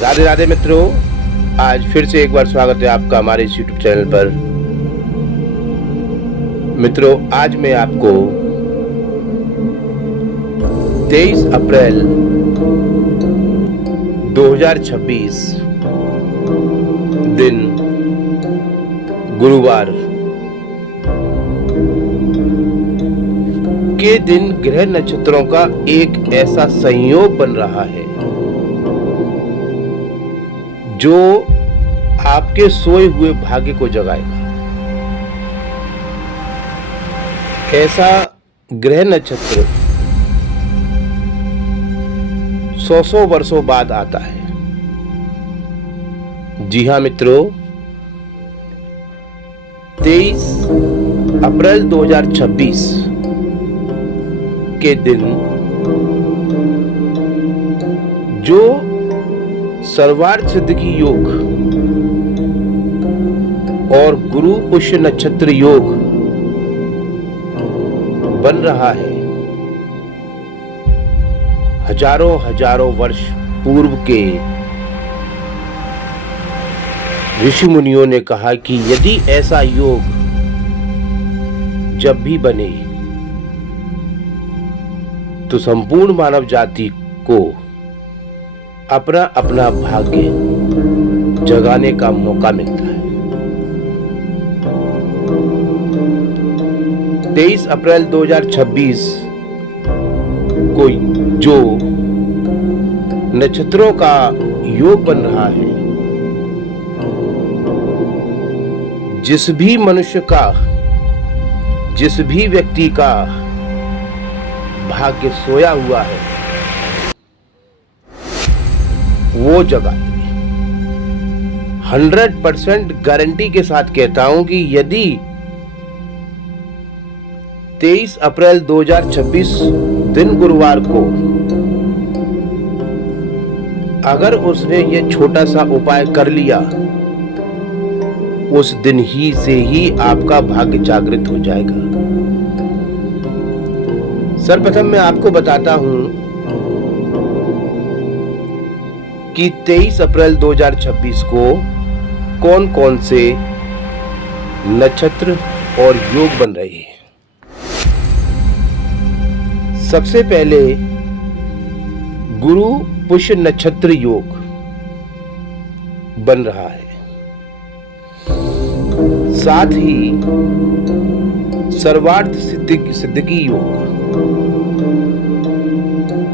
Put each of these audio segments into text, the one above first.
राधे राधे मित्रों, आज फिर से एक बार स्वागत है आपका हमारे इस YouTube चैनल पर। मित्रों, आज मैं आपको 23 अप्रैल 2026 दिन गुरुवार के दिन ग्रह नक्षत्रों का एक ऐसा संयोग बन रहा है जो आपके सोए हुए भाग्य को जगाएगा। ऐसा ग्रह नक्षत्र 100 वर्षों बाद आता है। जी हाँ मित्रों, 23 अप्रैल 2026 के दिन जो सर्वार्थ सिद्धि योग और गुरु पुष्य नक्षत्र योग बन रहा है, हजारों वर्ष पूर्व के ऋषि मुनियों ने कहा कि यदि ऐसा योग जब भी बने तो संपूर्ण मानव जाति को अपना अपना भाग्य जगाने का मौका मिलता है। 23 अप्रैल 2026 को जो नक्षत्रों का योग बन रहा है, जिस भी मनुष्य का, जिस भी व्यक्ति का भाग्य सोया हुआ है वो जगह 100% गारंटी के साथ कहता हूं कि यदि 23 अप्रैल 2026 दिन गुरुवार को अगर उसने ये छोटा सा उपाय कर लिया, उस दिन ही से ही आपका भाग्य जागृत हो जाएगा। सर्वप्रथम मैं आपको बताता हूं कि 23 अप्रैल 2026 को कौन कौन से नक्षत्र और योग बन रहे हैं। सबसे पहले गुरु पुष्य नक्षत्र योग बन रहा है, साथ ही सर्वार्थ सिद्धि योग,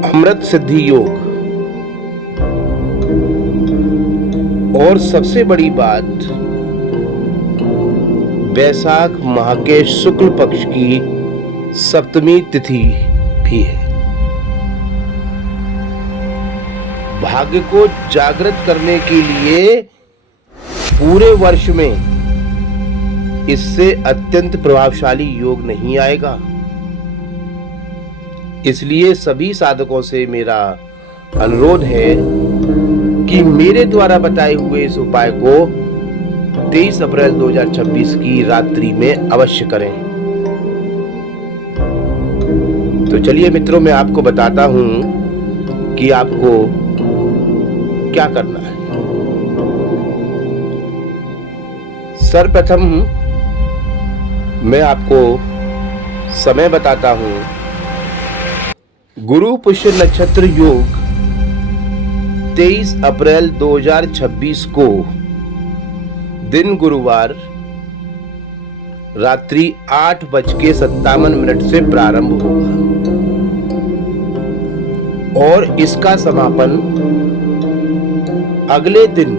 अमृत सिद्धि योग और सबसे बड़ी बात वैशाख माह के शुक्ल पक्ष की सप्तमी तिथि भी है। भाग्य को जागृत करने के लिए पूरे वर्ष में इससे अत्यंत प्रभावशाली योग नहीं आएगा। इसलिए सभी साधकों से मेरा अनुरोध है कि मेरे द्वारा बताए हुए इस उपाय को 23 अप्रैल 2026 की रात्रि में अवश्य करें। तो चलिए मित्रों, मैं आपको बताता हूं कि आपको क्या करना है। सर्वप्रथम मैं आपको समय बताता हूं। गुरु पुष्य नक्षत्र योग 23 अप्रैल 2026 को दिन गुरुवार रात्रि 8:57 से प्रारंभ होगा और इसका समापन अगले दिन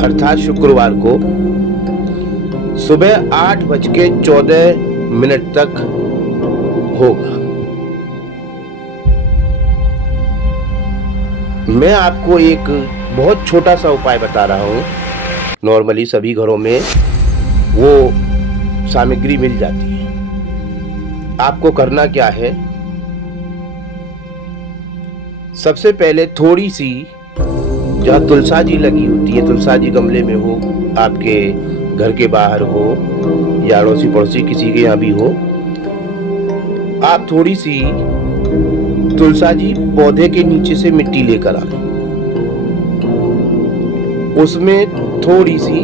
अर्थात शुक्रवार को सुबह 8:14 तक होगा। मैं आपको एक बहुत छोटा सा उपाय बता रहा हूं। नॉर्मली सभी घरों में वो सामग्री मिल जाती है। आपको करना क्या है, सबसे पहले थोड़ी सी, जहाँ तुलसा जी लगी होती है, तुलसा जी गमले में हो, आपके घर के बाहर हो या अड़ोसी पड़ोसी किसी के यहाँ भी हो, आप थोड़ी सी तुलसा जी पौधे के नीचे से मिट्टी लेकर आए, उसमें थोड़ी सी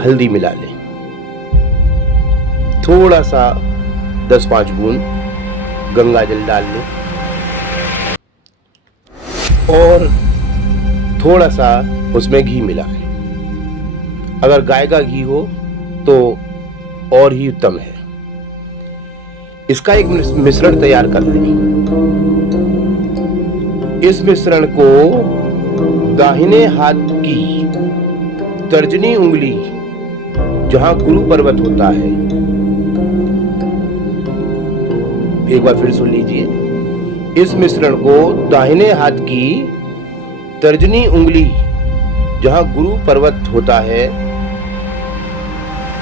हल्दी मिला लें, थोड़ा सा 10-5 बूंद गंगा जल डाल लें और थोड़ा सा उसमें घी मिलाएं। अगर गाय का घी हो तो और ही उत्तम है। इसका एक मिश्रण तैयार कर लें। इस मिश्रण को दाहिने हाथ की तर्जनी उंगली जहां गुरु पर्वत होता है, एक बार फिर सुन लीजिए, इस मिश्रण को दाहिने हाथ की तर्जनी उंगली जहां गुरु पर्वत होता है,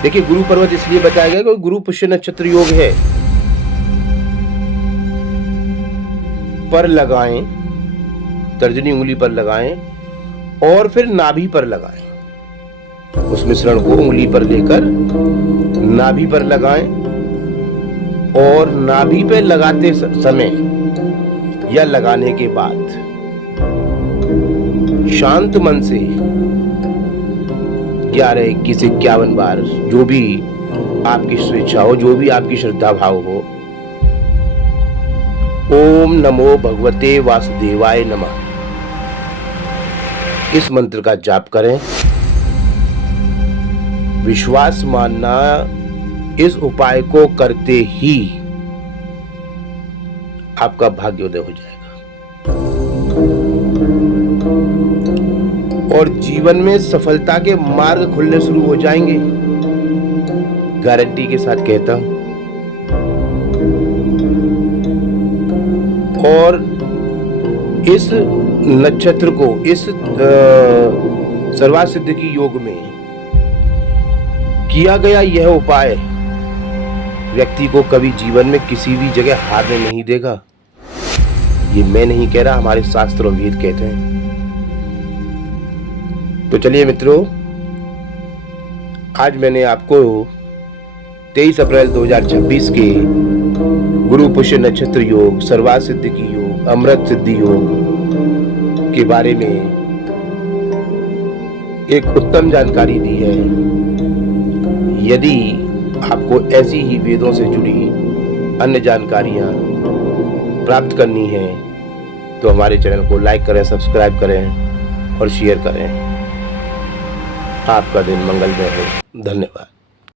देखिए गुरु पर्वत इसलिए बताया गया क्योंकि गुरु पुष्य नक्षत्र योग है, पर लगाएं, तर्जनी उंगली पर लगाएं और फिर नाभि पर लगाएं। उस मिश्रण को उंगली पर लेकर नाभि पर लगाएं और नाभि पे लगाते समय या लगाने के बाद शांत मन से 11, 21, 51 बार, जो भी आपकी स्वेच्छा हो, जो भी आपकी श्रद्धा भाव हो, ओम नमो भगवते वासुदेवाय नमः, इस मंत्र का जाप करें। विश्वास मानना, इस उपाय को करते ही आपका भाग्योदय हो जाएगा और जीवन में सफलता के मार्ग खुलने शुरू हो जाएंगे। गारंटी के साथ कहता हूं। और इस नक्षत्र को, इस सर्वासिद्धि की योग में किया गया यह उपाय व्यक्ति को कभी जीवन में किसी भी जगह हारने नहीं देगा। ये मैं नहीं कह रहा, हमारे शास्त्र और वेद कहते हैं। तो चलिए मित्रों, आज मैंने आपको 23 अप्रैल 2026 के गुरु पुष्य नक्षत्र योग, सर्वार्थ सिद्धि की योग, अमृत सिद्धि योग के बारे में एक उत्तम जानकारी दी है। यदि आपको ऐसी ही वेदों से जुड़ी अन्य जानकारियां प्राप्त करनी है तो हमारे चैनल को लाइक करें, सब्सक्राइब करें और शेयर करें। आपका दिन मंगलमय हो। धन्यवाद।